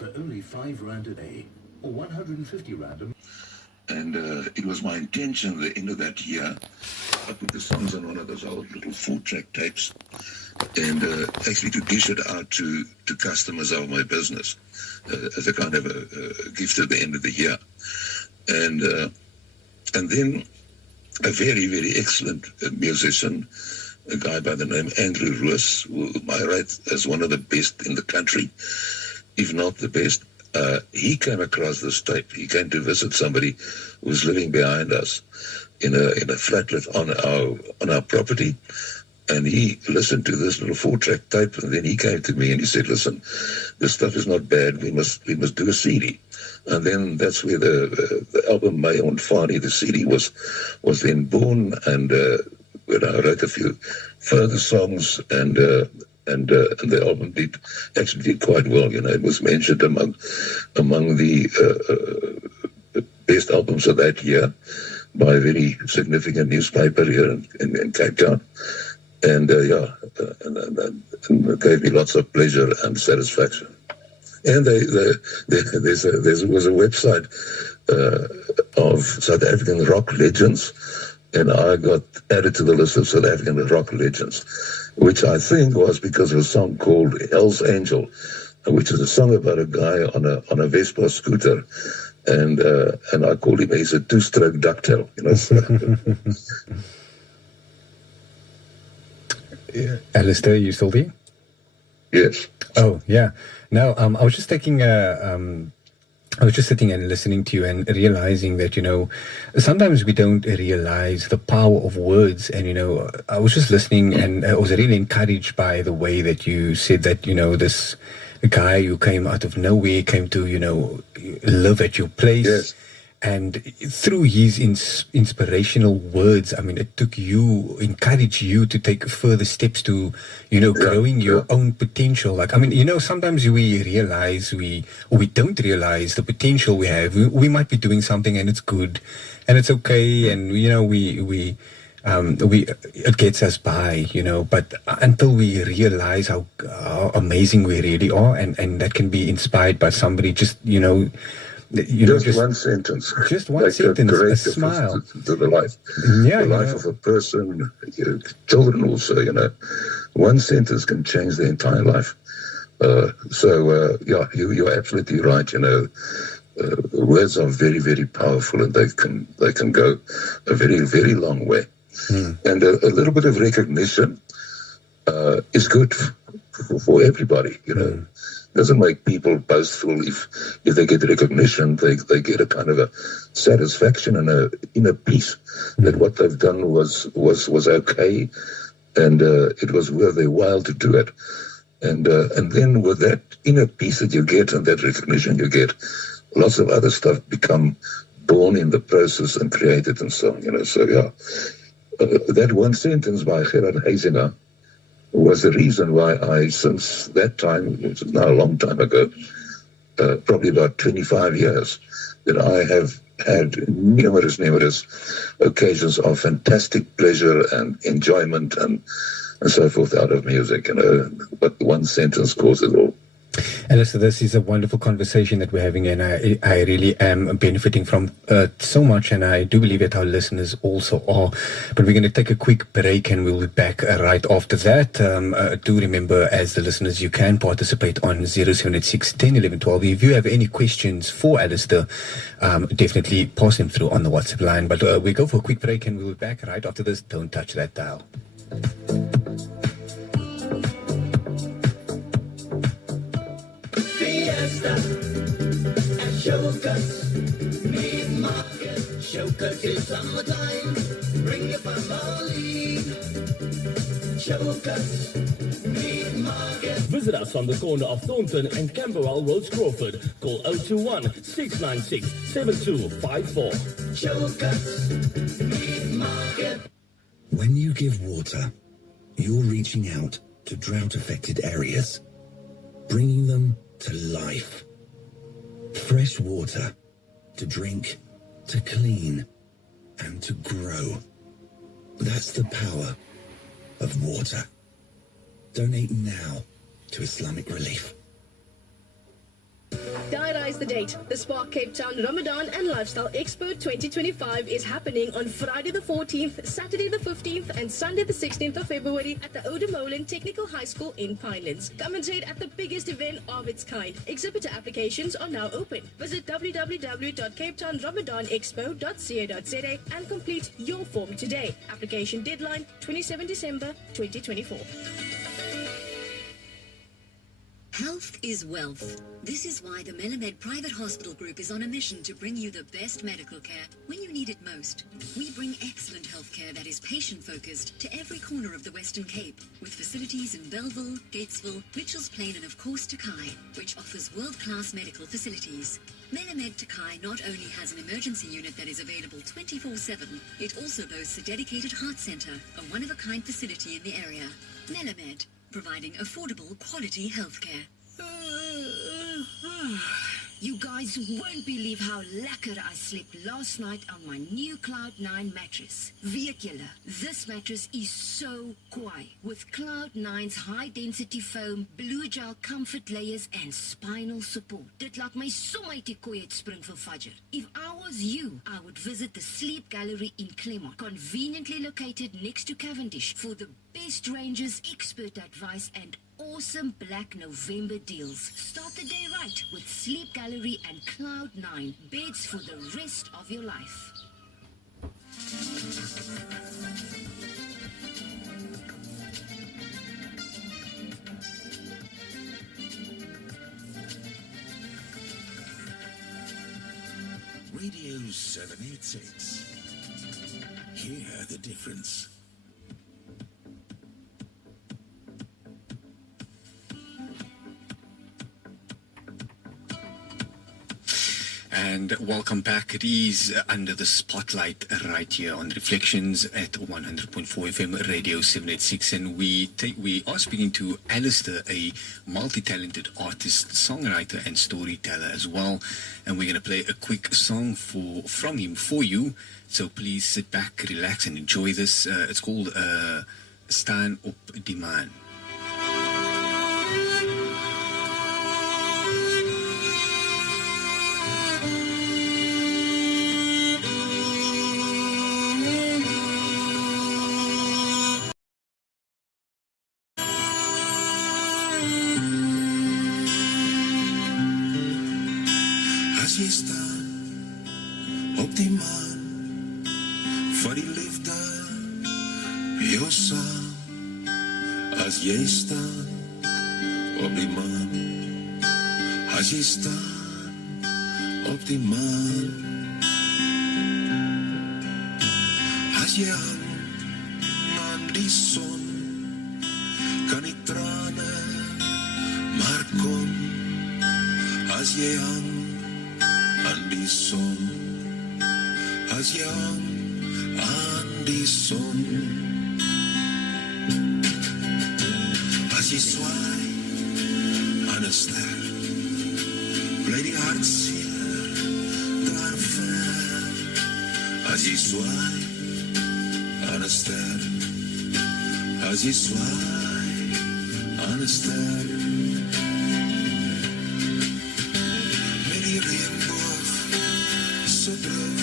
for only 5 rand a day, or 150 rand a month. And it was my intention at the end of that year, I put the songs on one of those old little 4-track tapes and actually to dish it out to customers of my business as a kind of a gift at the end of the year. And then a very, very excellent musician, a guy by the name Andrew Roos, who I rate as one of the best in the country, if not the best. He came across this tape. He came to visit somebody who was living behind us in a flatlet on our property, and he listened to this little 4-track tape, and then he came to me and he said, "Listen, this stuff is not bad. We must do a CD." And then that's where the album May Onfani, the CD, was then born, and I wrote a few further songs, and the album actually did quite well. It was mentioned among the best albums of that year by a very significant newspaper here in Cape Town, and it gave me lots of pleasure and satisfaction. And there was a website of South African rock legends, and I got added to the list of South African rock legends, which I think was because of a song called Hell's Angel, which is a song about a guy on a Vespa scooter, and I called him, he's a 2-stroke ducktail, Alistair, you still there? Yes. Oh, yeah. No, I was just taking I was just sitting and listening to you and realizing that, sometimes we don't realize the power of words. And, I was just listening and I was really encouraged by the way that you said that, this guy who came out of nowhere came to, live at your place. Yes. And through his inspirational words, it encouraged you to take further steps to, growing your own potential. Like, sometimes we realize we don't realize the potential we have. We might be doing something and it's good and it's okay. And, it gets us by, but until we realize how amazing we really are, and that can be inspired by somebody, just one sentence. Just one sentence, a smile. To the life. Yeah, the life of a person, children also, One sentence can change their entire life. You're absolutely right, words are very, very powerful, and they can go a very, very long way. And a little bit of recognition is good for everybody, Doesn't make people boastful. If they get recognition, they get a kind of a satisfaction and a inner peace that what they've done was okay, and it was worth their while to do it. And then with that inner peace that you get and that recognition you get, lots of other stuff become born in the process and created and so on. So that one sentence by Gerard Heisinger was the reason why I, since that time, which is now a long time ago, probably about 25 years, that I have had numerous occasions of fantastic pleasure and enjoyment and so forth out of music, but one sentence causes it all. Alistair, this is a wonderful conversation that we're having, and I really am benefiting from so much, and I do believe that our listeners also are. But we're going to take a quick break, and we'll be back right after that. Do remember, as the listeners, you can participate on 0786 10 11 12. If you have any questions for Alistair, definitely pass them through on the WhatsApp line. But we go for a quick break, and we'll be back right after this. Don't touch that dial. Fiesta and Showcase, meat market. Showcase is summertime. Bring your family. Showcase, meat market. Visit us on the corner of Thornton and Camberwell Road, Crawford. Call 021-696-7254. Showcase, meat market. When you give water, you're reaching out to drought-affected areas, bringing them to life. Fresh water to drink, to clean, and to grow. That's the power of water. Donate now to Islamic Relief. Diarise the date. The Spark Cape Town Ramadan and Lifestyle Expo 2025 is happening on Friday the 14th, Saturday the 15th and Sunday the 16th of February at the Oudemolin Technical High School in Pinelands. Come and trade at the biggest event of its kind. Exhibitor applications are now open. Visit www.capetownramadanexpo.co.za and complete your form today. Application deadline 27 December 2024. Health is wealth. This is why the Melamed Private Hospital Group is on a mission to bring you the best medical care when you need it most. We bring excellent health care that is patient-focused to every corner of the Western Cape, with facilities in Belleville, Gatesville, Mitchells Plain and of course Takai, which offers world-class medical facilities. Melamed Takai not only has an emergency unit that is available 24/7, it also boasts a dedicated heart centre, a one-of-a-kind facility in the area. Melamed, providing affordable, quality healthcare. You guys won't believe how lekker I slept last night on my new Cloud9 mattress. Weet julle, this mattress is so kwaai. With Cloud9's high-density foam, blue gel comfort layers and spinal support. Dit laat my sommer uit die kooi uitspring vir Fajr. If I was you, I would visit the Sleep Gallery in Claremont, conveniently located next to Cavendish, for the best ranges, expert advice and awesome Black November deals. Start the day right with Sleep Gallery and Cloud9. Beds for the rest of your life. Radio 786. Hear the difference. And welcome back. It is Under the Spotlight right here on Reflections at 100.4 FM Radio 786. And we are speaking to Alistair, a multi-talented artist, songwriter and storyteller as well. And we're going to play a quick song from him for you. So please sit back, relax and enjoy this. It's called Staan op die Maan. Jy staan op die maan, as jy staan op die maan, as jy hang aan die son, kan die trane maar kom, as jy hang aan die son, as jy hang aan die son. As jy swaai aan 'n ster, bly die hart seer daar ver. As jy swaai aan 'n ster, as jy swaai aan 'n ster, met die reënboog se brug,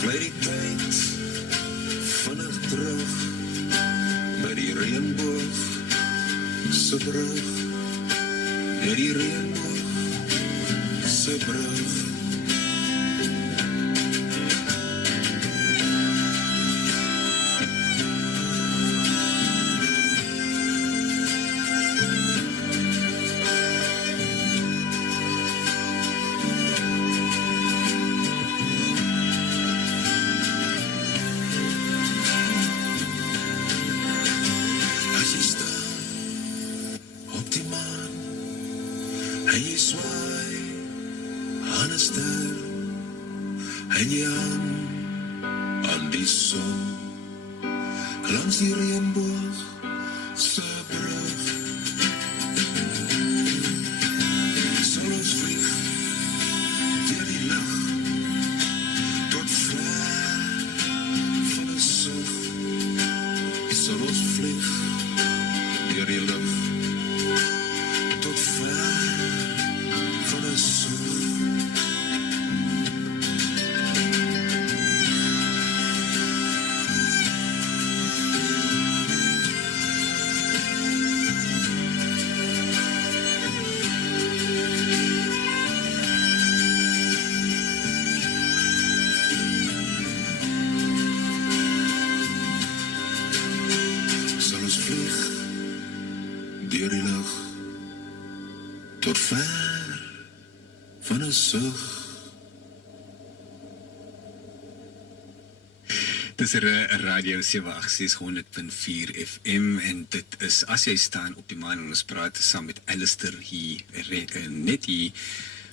bly die tyd vinnig terug, met die reënboog se brug, met die reënboog se brug. Tot ver van tot ver van 'n sug. Dis Radio 786 FM en dit is As jy staan op die maan en ons praat saam met Alistair hier net hier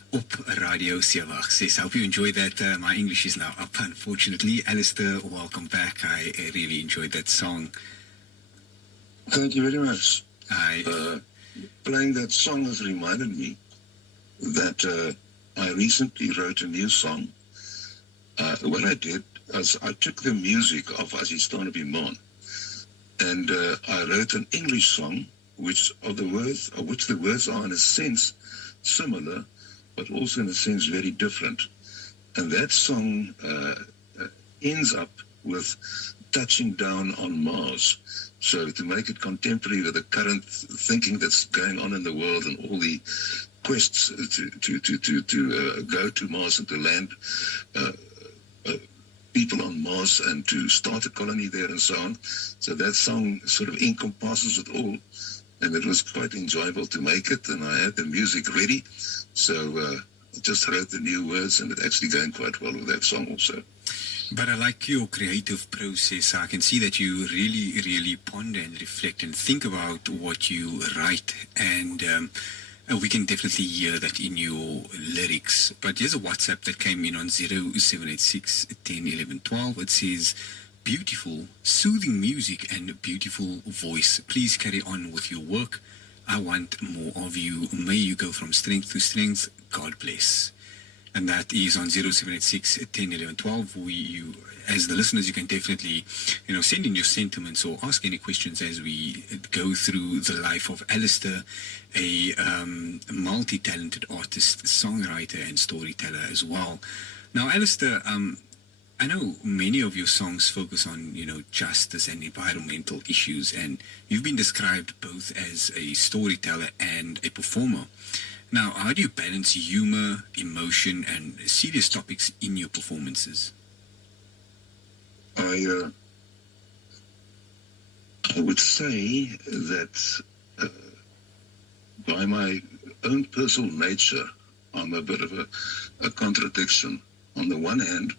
op Radio 786. I hope you enjoyed that. My English is now up, unfortunately. Alistair, welcome back. I really enjoyed that song. Thank you very much. Playing that song has reminded me that I recently wrote a new song. What I did is I took the music of As jy staan op die maan and I wrote an English song which the words are in a sense similar but also in a sense very different. And that song ends up with touching down on Mars. So to make it contemporary with the current thinking that's going on in the world and all the quests to go to Mars and to land people on Mars and to start a colony there and so on. So that song sort of encompasses it all, and it was quite enjoyable to make it, and I had the music ready, so I just wrote the new words, and it actually going quite well with that song also. But I like your creative process. I can see that you really, really ponder and reflect and think about what you write, and we can definitely hear that in your lyrics. But here's a WhatsApp that came in on 0786 10 11 12. It says, beautiful, soothing music and beautiful voice. Please carry on with your work. I want more of you. May you go from strength to strength. God bless. And that is on 0786 10 11 12. As the listeners, you can definitely, send in your sentiments or ask any questions as we go through the life of Alistair, a multi-talented artist, songwriter, and storyteller as well. Now, Alistair, I know many of your songs focus on, justice and environmental issues, and you've been described both as a storyteller and a performer. Now, how do you balance humor, emotion, and serious topics in your performances? I would say that by my own personal nature, I'm a bit of a contradiction. On the one hand,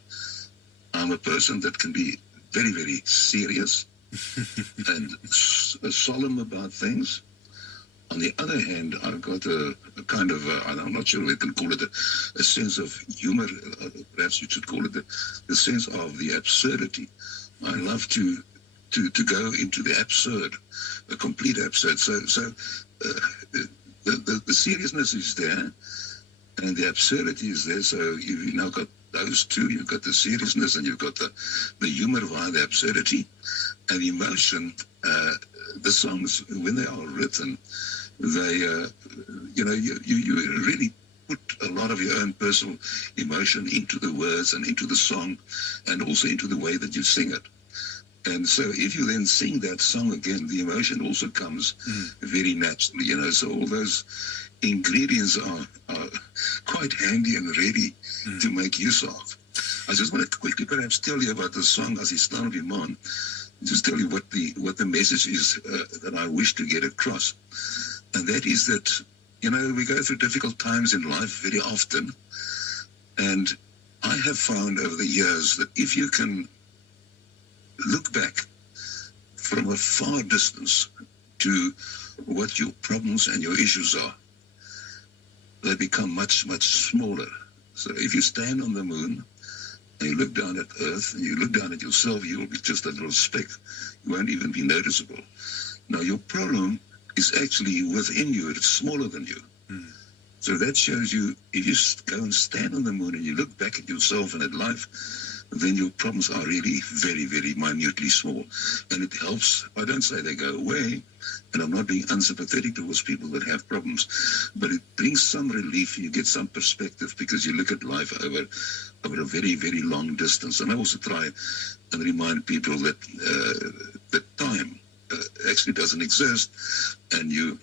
I'm a person that can be very, very serious and solemn about things. On the other hand, I've got a kind of, I'm not sure we can call it a sense of humor, perhaps you should call it the sense of the absurdity. I love to go into the absurd, a complete absurd. So the seriousness is there, and the absurdity is there. So you've now got those two. You've got the seriousness, and you've got the humor via the absurdity, and emotion. The songs, when they are written, they, you really put a lot of your own personal emotion into the words and into the song, and also into the way that you sing it. And so if you then sing that song again, the emotion also comes very naturally, so all those ingredients are quite handy and ready to make use of. I just want to quickly perhaps tell you about the song As jy staan op die maan. Just tell you what the message is that I wish to get across. And that is that, we go through difficult times in life very often. And I have found over the years that if you can look back from a far distance to what your problems and your issues are, they become much, much smaller. So if you stand on the moon, and you look down at Earth, and you look down at yourself, you will be just a little speck. You won't even be noticeable. Now, your problem is actually within you. It's smaller than you. So that shows you, if you go and stand on the moon and you look back at yourself and at life, then your problems are really very, very minutely small. And it helps. I don't say they go away, and I'm not being unsympathetic towards people that have problems, but it brings some relief and you get some perspective because you look at life over a very, very long distance. And I also try and remind people that that time actually doesn't exist, and you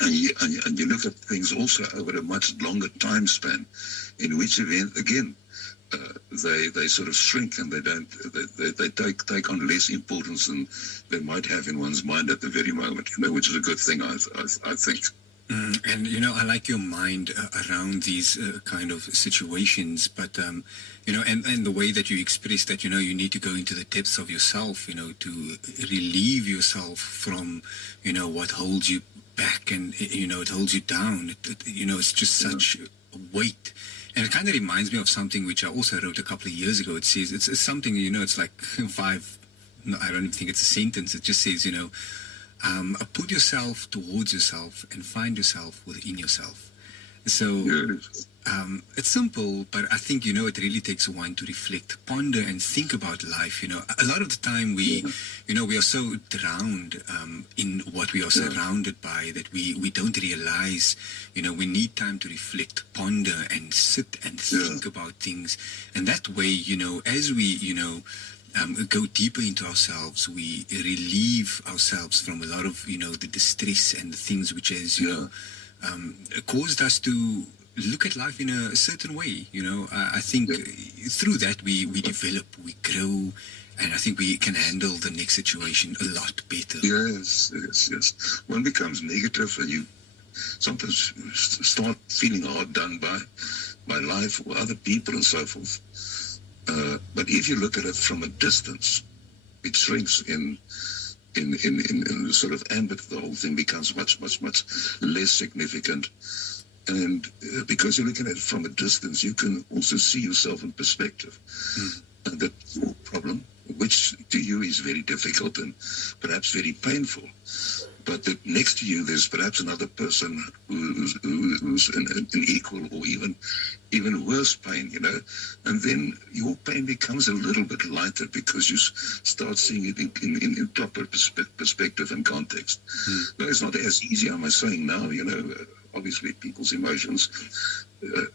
look at things also over a much longer time span, in which event again they sort of shrink and they take on less importance than they might have in one's mind at the very moment, which is a good thing, I think. And I like your mind around these kind of situations, but and the way that you express that, you need to go into the depths of yourself, to relieve yourself from, what holds you back, and it holds you down. It's just such a weight. And it kind of reminds me of something which I also wrote a couple of years ago. It says it's something, it's like I don't even think it's a sentence. It just says, put yourself towards yourself and find yourself within yourself. So it's simple, but I think, it really takes one to reflect, ponder, and think about life. A lot of the time we are so drowned in what we are surrounded by that we don't realize, we need time to reflect, ponder, and sit and think about things. And that way, as we, go deeper into ourselves, we relieve ourselves from a lot of, the distress and the things which has, caused us to look at life in a certain way. I think through that we develop, we grow, and I think we can handle the next situation a lot better. Yes. One becomes negative, and you sometimes start feeling hard done by life or other people and so forth. But if you look at it from a distance, it shrinks in the sort of ambit. The whole thing becomes much less significant. And because you're looking at it from a distance, you can also see yourself in perspective. And that your problem, which to you is very difficult and perhaps very painful, but that next to you there's perhaps another person who's in equal or even worse pain, and then your pain becomes a little bit lighter because you start seeing it in proper perspective and context. But it's not as easy, am I saying now, obviously people's emotions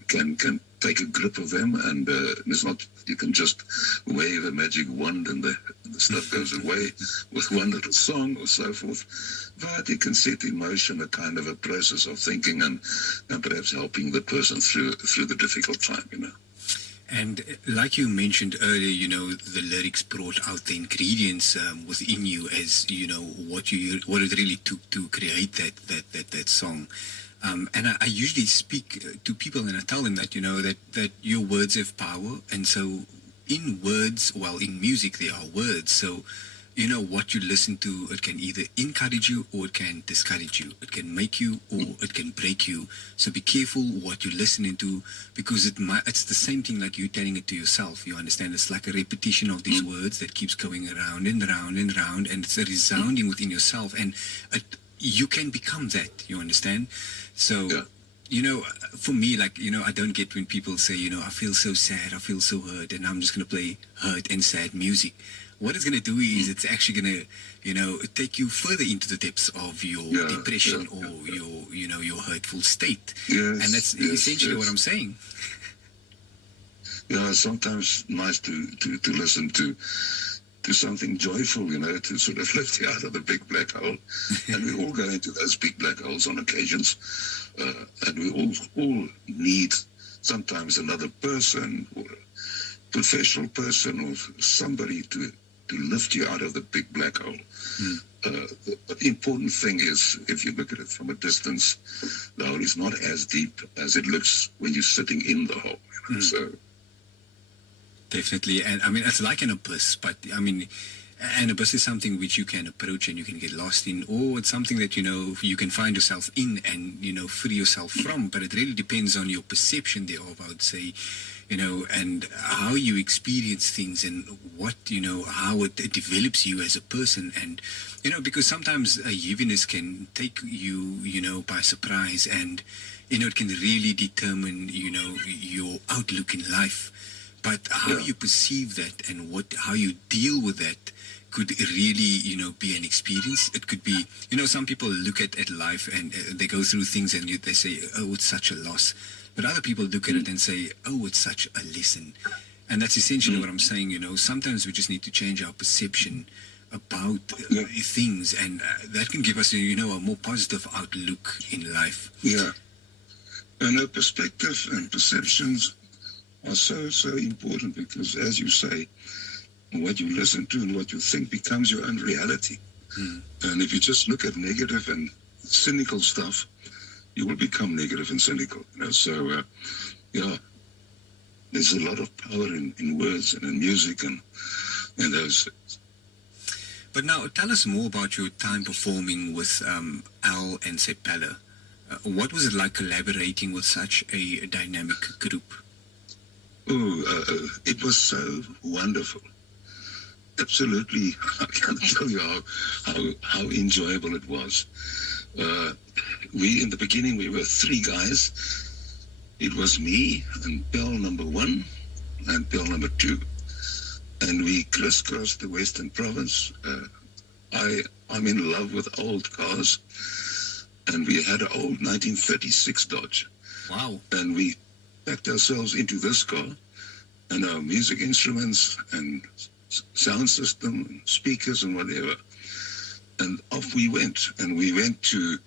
can take a grip of them, and it's not, you can just wave a magic wand and the stuff goes away with one little song or so forth. But you can set in motion a kind of a process of thinking and perhaps helping the person through the difficult time, And like you mentioned earlier, the lyrics brought out the ingredients within you as, what it really took to create that song. And I usually speak to people and I tell them that, that your words have power. And so in words, in music, there are words. So, what you listen to, it can either encourage you or it can discourage you. It can make you or it can break you. So be careful what you're listening to, because it's the same thing like you telling it to yourself. You understand? It's like a repetition of these words that keeps going around and round and round, and it's a resounding within yourself. And you can become that, you understand? So, for me, I don't get when people say, I feel so sad, I feel so hurt, and I'm just going to play hurt and sad music. What it's going to do is it's actually going to, take you further into the depths of your depression or your hurtful state. Yes, and that's essentially what I'm saying. Yeah, it's sometimes nice to listen to something joyful, to sort of lift you out of the big black hole. And we all go into those big black holes on occasions. And we all need sometimes another person or a professional person or somebody to lift you out of the big black hole. But the important thing is, if you look at it from a distance, the hole is not as deep as it looks when you're sitting in the hole. So definitely. And I mean, it's like an abyss, but I mean, an abyss is something which you can approach and you can get lost in, or it's something that, you can find yourself in and, free yourself from. But it really depends on your perception thereof, I would say, and how you experience things and what, how it develops you as a person. And, because sometimes a heaviness can take you, by surprise, and, it can really determine, your outlook in life. But how you perceive that and how you deal with that could really, be an experience. It could be, some people look at life and they go through things and they say, oh, it's such a loss. But other people look at it and say, oh, it's such a lesson. And that's essentially what I'm saying, sometimes we just need to change our perception about things, and that can give us, a more positive outlook in life. Yeah. And perspective and perceptions are so important, because, as you say, what you listen to and what you think becomes your own reality. And if you just look at negative and cynical stuff, you will become negative and cynical. So there's a lot of power in words and in music and those things. But now, tell us more about your time performing with Al and Sepella. What was it like collaborating with such a dynamic group? It was so wonderful. Absolutely, I can't tell you how enjoyable it was. In the beginning, we were 3 guys. It was me and Pell number 1 and Pell number 2. And we crisscrossed the Western Province. I'm in love with old cars. And we had an old 1936 Dodge. Wow. And we packed ourselves into this car and our music instruments and sound system and speakers and whatever. And off we went. And we went to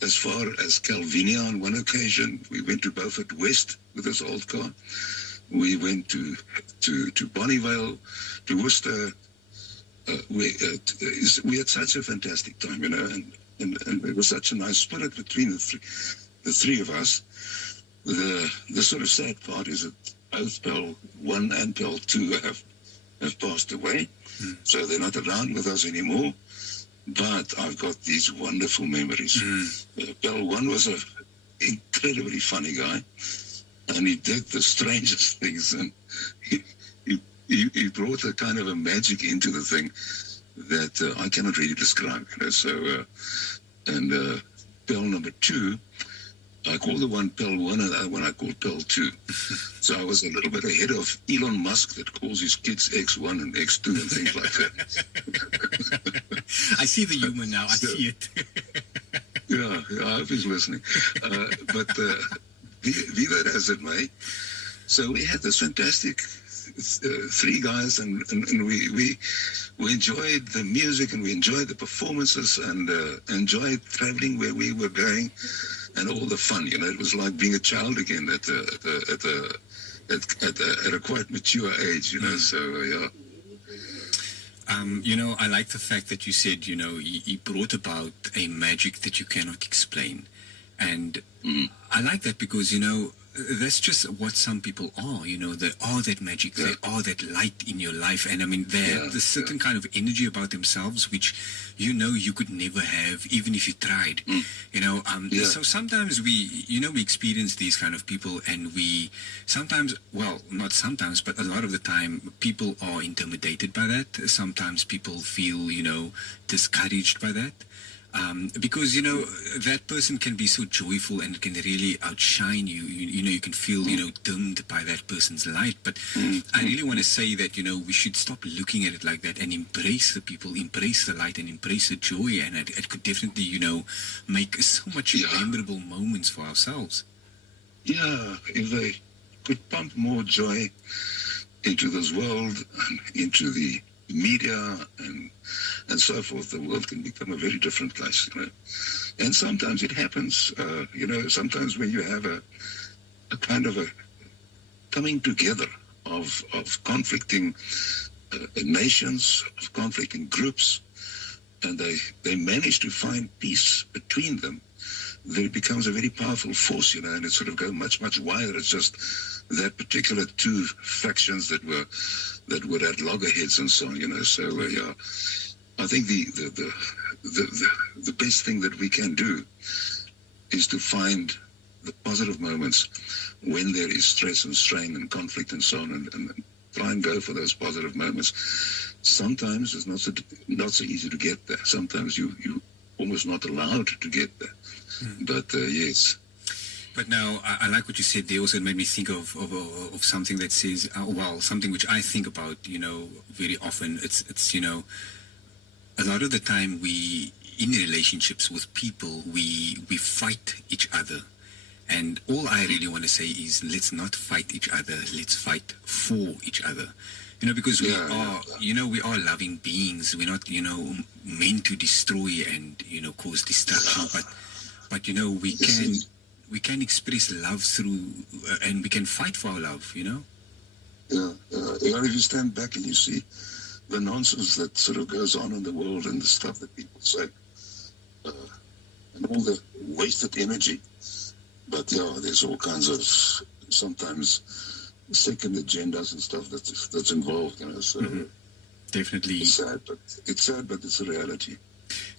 as far as Calvinia on one occasion. We went to Beaufort West with this old car. We went to Bonnievale, to Worcester. We had such a fantastic time, and there was such a nice spirit between the three of us. The sort of sad part is that both Pell 1 and Pell 2 have passed away, so they're not around with us anymore. But I've got these wonderful memories. Pell 1 was an incredibly funny guy, and he did the strangest things, and he brought a kind of a magic into the thing that I cannot really describe. And Pell number 2, I call the one Pell 1 and the other one I call Pell 2. So I was a little bit ahead of Elon Musk that calls his kids X1 and X2 and things like that. I see the humor now. I see it. Yeah, I hope he's listening. But be that as it may, so we had this fantastic 3 guys, and we enjoyed the music and we enjoyed the performances and enjoyed traveling where we were going and all the fun. It was like being a child again at a quite mature age. So yeah. I like the fact that you said, he brought about a magic that you cannot explain. And I like that because, that's just what some people are, they are that magic, they are that light in your life. And I mean, they have this certain kind of energy about themselves, which, you could never have, even if you tried, So sometimes we experience these kind of people, and we sometimes, well, not sometimes, but a lot of the time, people are intimidated by that. Sometimes people feel, discouraged by that. Because, that person can be so joyful and can really outshine you. You can feel, dimmed by that person's light. But I really want to say that, we should stop looking at it like that and embrace the people, embrace the light and embrace the joy. And it could definitely, make so much memorable moments for ourselves. Yeah, if they could pump more joy into this world and into the media and so forth, the world can become a very different place. And sometimes it happens. Sometimes when you have a kind of a coming together of conflicting nations, of conflicting groups, and they manage to find peace between them, then it becomes a very powerful force, and it sort of goes much, much wider. It's just that particular 2 factions that were at loggerheads and so on, So I think the best thing that we can do is to find the positive moments when there is stress and strain and conflict and so on, and try and go for those positive moments. Sometimes it's not so easy to get there. Sometimes you almost not allowed to get there. But yes. But now, I like what you said. They also made me think of something that says, something which I think about, very often. It's a lot of the time we, in relationships with people, we fight each other. And all I really want to say is, let's not fight each other. Let's fight for each other. Because we are loving beings. We're not, meant to destroy and, cause destruction. But we can express love through, and we can fight for our love, Yeah, if you stand back and you see the nonsense that sort of goes on in the world and the stuff that people say, and all the wasted energy. But yeah, there's all kinds of sometimes second agendas and stuff that's involved, you know. So Definitely. it's sad, but it's a reality.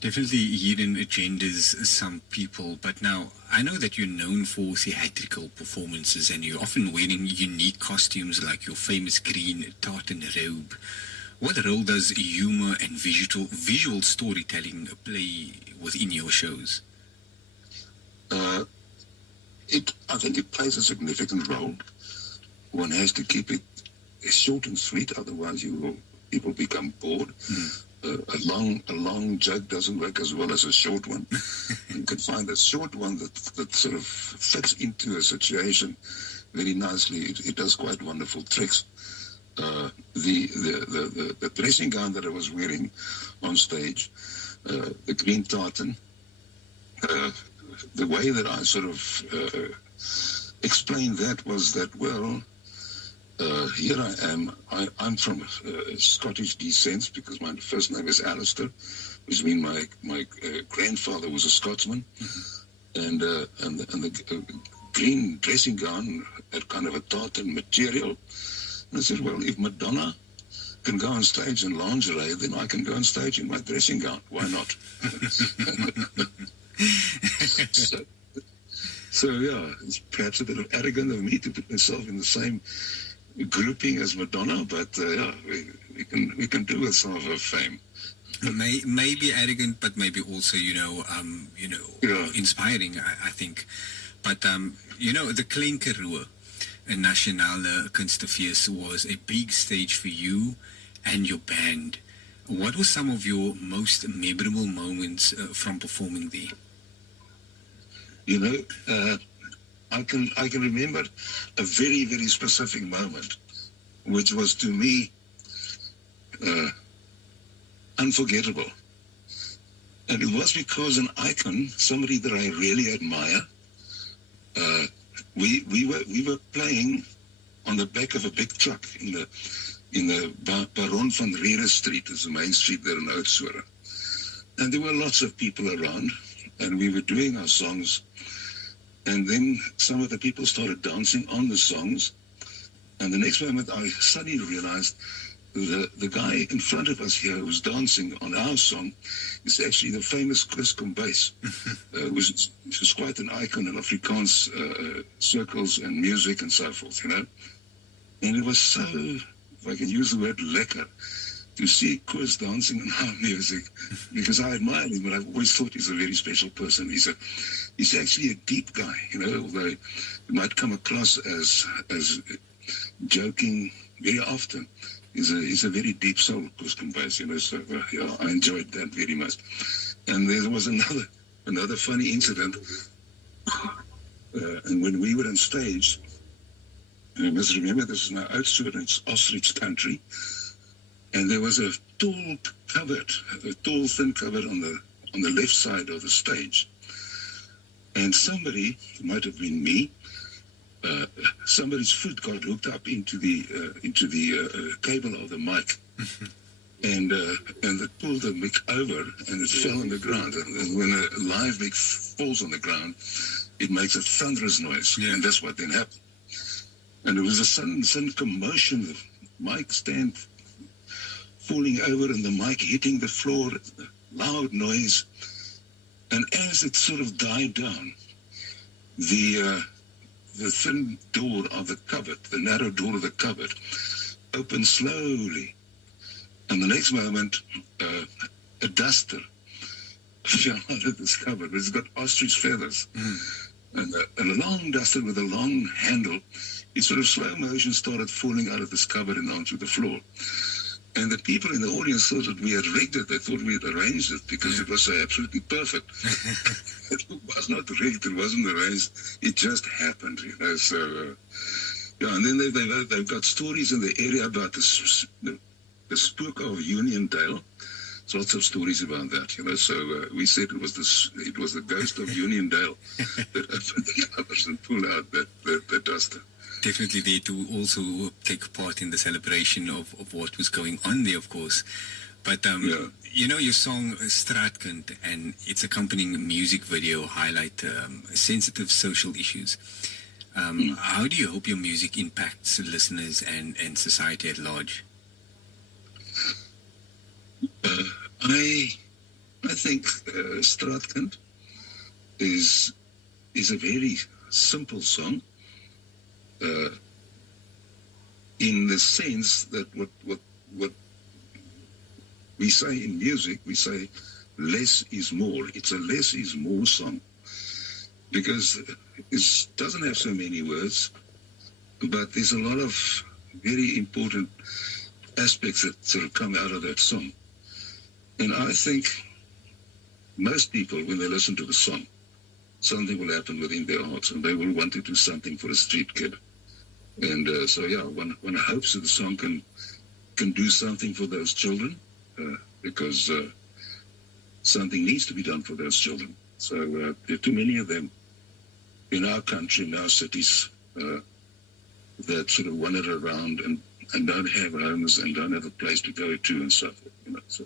Definitely hidden agendas, some people. But now, I know that you're known for theatrical performances and you're often wearing unique costumes like your famous green tartan robe. What role does humor and visual storytelling play within your shows? I think it plays a significant role. One has to keep it short and sweet, otherwise people become bored. A long joke doesn't work as well as a short one. You can find a short one that sort of fits into a situation very nicely. It does quite wonderful tricks. The dressing gown that I was wearing on stage, the green tartan, the way that I sort of explained that was that, well, here I am. I'm from Scottish descent because my first name is Alistair, which means my grandfather was a Scotsman, and the green dressing gown had kind of a tartan material. And I said, well, if Madonna can go on stage in lingerie, then I can go on stage in my dressing gown. Why not? So yeah, it's perhaps a bit of arrogant of me to put myself in the same grouping as Madonna, but yeah, we can do with some of her fame. Maybe arrogant, but maybe also inspiring. I think. But the Klenkerroe Nasionale Kunstefees was a big stage for you and your band. What were some of your most memorable moments from performing there? I can remember a very, very specific moment, which was to me unforgettable. And it was because an icon, somebody that I really admire, we were playing on the back of a big truck in the Baron van Reere Street, is the main street there in Oudtshoorn. And there were lots of people around, and we were doing our songs. And then some of the people started dancing on the songs. And the next moment I suddenly realized the guy in front of us here who's dancing on our song is actually the famous Chris Kombuis, which is quite an icon in Afrikaans circles and music and so forth, you know. And it was so, if I can use the word, lekker, to see Chris dancing on our music, because I admire him, but I've always thought he's a very special person. He's actually a deep guy, you know, although he might come across as joking very often. He's a very deep soul, Chris Kombuis, you know, so yeah, I enjoyed that very much. And there was another funny incident, and when we were on stage, you must remember this is now Oudtshoorn, it's ostrich country, and there was a tall thin cupboard on the left side of the stage. And somebody, it might have been me, somebody's foot got hooked up into the cable of the mic, and it pulled the mic over, and it fell on the ground. And when a live mic falls on the ground, it makes a thunderous noise, and that's what then happened. And there was a sudden commotion, the mic stand falling over and the mic hitting the floor, loud noise. And as it sort of died down, the thin door of the cupboard, the narrow door of the cupboard, opened slowly. And the next moment, a duster fell out of this cupboard. It's got ostrich feathers. And a long duster with a long handle, it sort of slow motion started falling out of this cupboard and onto the floor. And the people in the audience thought that we had rigged it. They thought we had arranged it because it was so absolutely perfect. It was not rigged. It wasn't arranged. It just happened, you know. So, yeah. And then they've got stories in the area about the spook of Uniondale. There's lots of stories about that, you know. So we said it was the ghost of Uniondale that opened the covers and pulled out that duster. Definitely there to also take part in the celebration of what was going on there, of course. But you know, your song Straatkind and its accompanying music video highlight sensitive social issues. How do you hope your music impacts listeners and society at large? I think Straatkind is a very simple song, in the sense that what we say in music, we say less is more. It's a less is more song, because it doesn't have so many words, but there's a lot of very important aspects that sort of come out of that song. And I think most people, when they listen to the song, something will happen within their hearts, and they will want to do something for a street kid. And so, yeah, one hopes that the song can do something for those children, because something needs to be done for those children. So there are too many of them in our country, in our cities, that sort of wander around and don't have homes and don't have a place to go to and so forth. You know, so.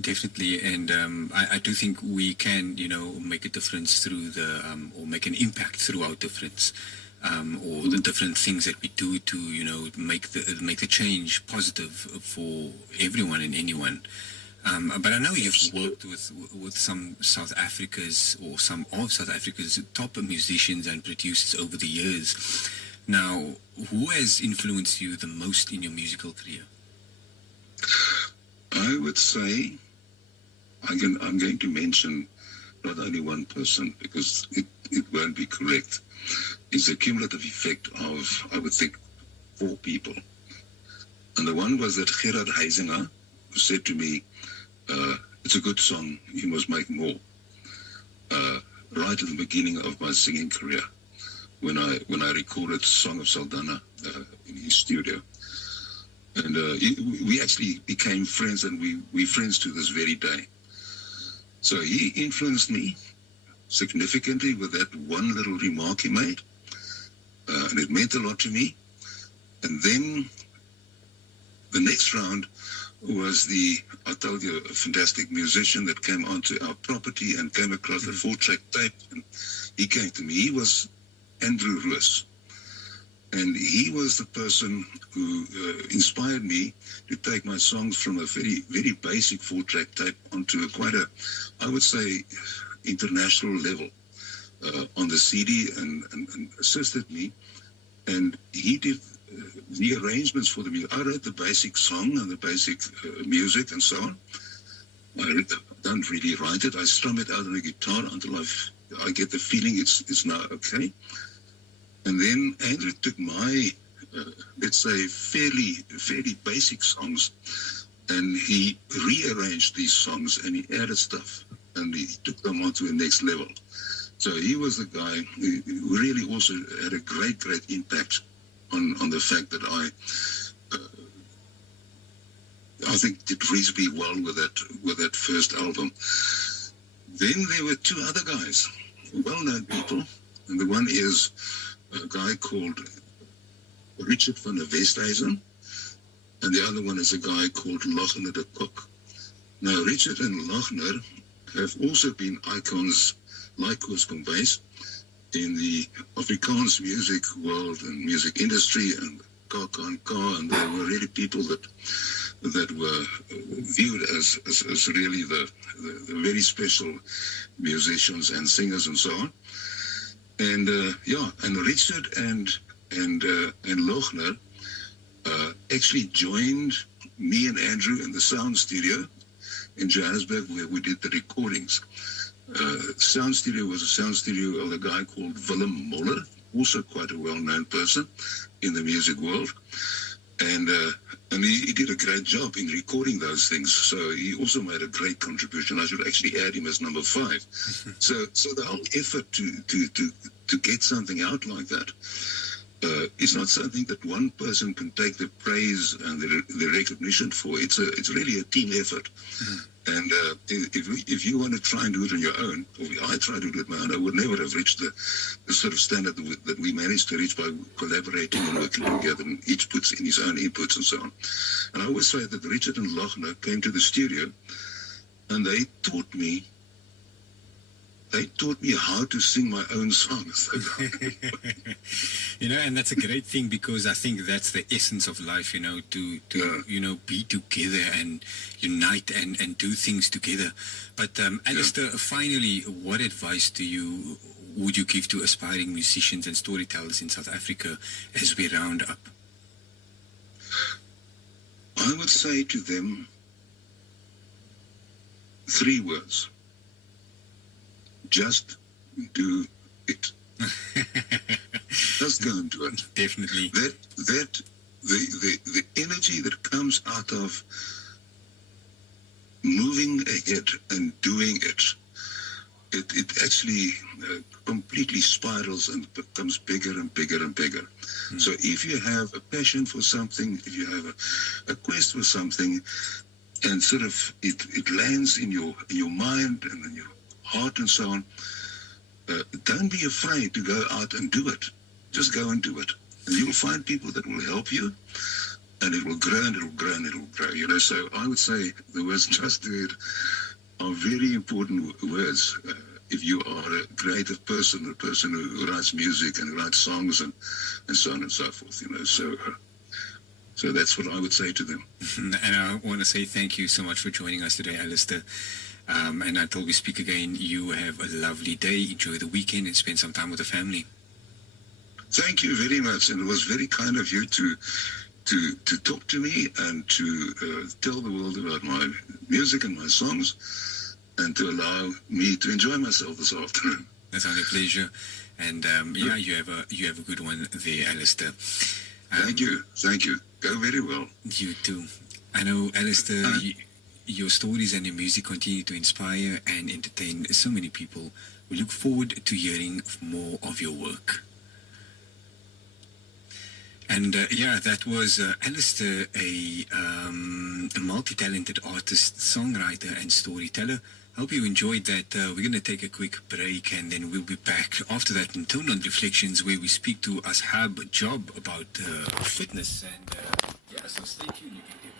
Definitely, and I do think we can, you know, make a difference through or make an impact through our difference, or the different things that we do to, you know, make the change positive for everyone and anyone. But I know you've worked with some of South Africa's top musicians and producers over the years. Now, who has influenced you the most in your musical career? I would say I'm going to mention not only one person, because it won't be correct. It's a cumulative effect of, I would think, 4 people. And the one was that Gerard Heisinger, who said to me, it's a good song, you must make more. Right at the beginning of my singing career, when I recorded Song of Saldanha in his studio. And we actually became friends, and we're friends to this very day. So he influenced me significantly with that one little remark he made. And it meant a lot to me. And then the next round was I told you, a fantastic musician that came onto our property and came across a 4-track tape. And he came to me. He was Andrew Roos. And he was the person who inspired me to take my songs from a very, very basic 4-track tape onto I would say, international level on the CD, and assisted me. And he did the arrangements for the music. I wrote the basic song and the basic music and so on. I don't really write it. I strum it out on the guitar until I get the feeling it's now okay. And then Andrew took my, let's say, fairly basic songs, and he rearranged these songs, and he added stuff, and he took them on to the next level. So he was the guy who really also had a great impact on the fact that I think did reasonably well with that first album. Then there were 2 other guys, well-known people, and the one is a guy called Richard van der Westhuizen, and the other one is a guy called Lochner de Kok. Now, Richard and Lochner have also been icons like Koos Kombuis in the Afrikaans music world and music industry, and KAKA, and they were really people that were viewed as really the very special musicians and singers and so on. And and Richard and Lochner actually joined me and Andrew in the sound studio in Johannesburg, where we did the recordings. Sound studio was a sound studio of a guy called Willem Moller, also quite a well-known person in the music world. And he did a great job in recording those things. So he also made a great contribution. I should actually add him as number 5. So the whole effort to get something out like that is not something that one person can take the praise and the recognition for. It's really a team effort. And if you want to try and do it on your own, or I try to do it on my own, I would never have reached the sort of standard that we managed to reach by collaborating and working together, and each puts in his own inputs and so on. And I always say that Richard and Lochner came to the studio and they taught me how to sing my own songs. You know, and that's a great thing, because I think that's the essence of life, you know, to you know, be together and unite and do things together. But Alistair, finally, what advice would you give to aspiring musicians and storytellers in South Africa as we round up? I would say to them 3 words. Just do it. Just go and do it. Definitely. That the energy that comes out of moving ahead and doing it actually completely spirals and becomes bigger and bigger and bigger. So if you have a passion for something, if you have a quest for something, and sort of it lands in your mind and in your heart and so on, don't be afraid to go out and do it. Just go and do it. And you'll find people that will help you, and it will grow and it will grow and it will grow. You know, so I would say the words "just do it" are very important words. If you are a creative person, a person who writes music and writes songs and so on and so forth, you know, so that's what I would say to them. And I want to say thank you so much for joining us today, Alistair. And until we speak again, you have a lovely day. Enjoy the weekend and spend some time with the family. Thank you very much, and it was very kind of you to talk to me and to tell the world about my music and my songs, and to allow me to enjoy myself this afternoon. That's only a pleasure, and yeah, you have a good one there, Alistair. Thank you. Go very well. You too. I know, Alistair. Your stories and your music continue to inspire and entertain so many people. We look forward to hearing more of your work. And yeah, that was Alistair, a multi-talented artist, songwriter and storyteller. Hope you enjoyed that. We're going to take a quick break, and then we'll be back after that in Tone on Reflections, where we speak to Ashab Job about fitness. And yeah, so stay tuned. You can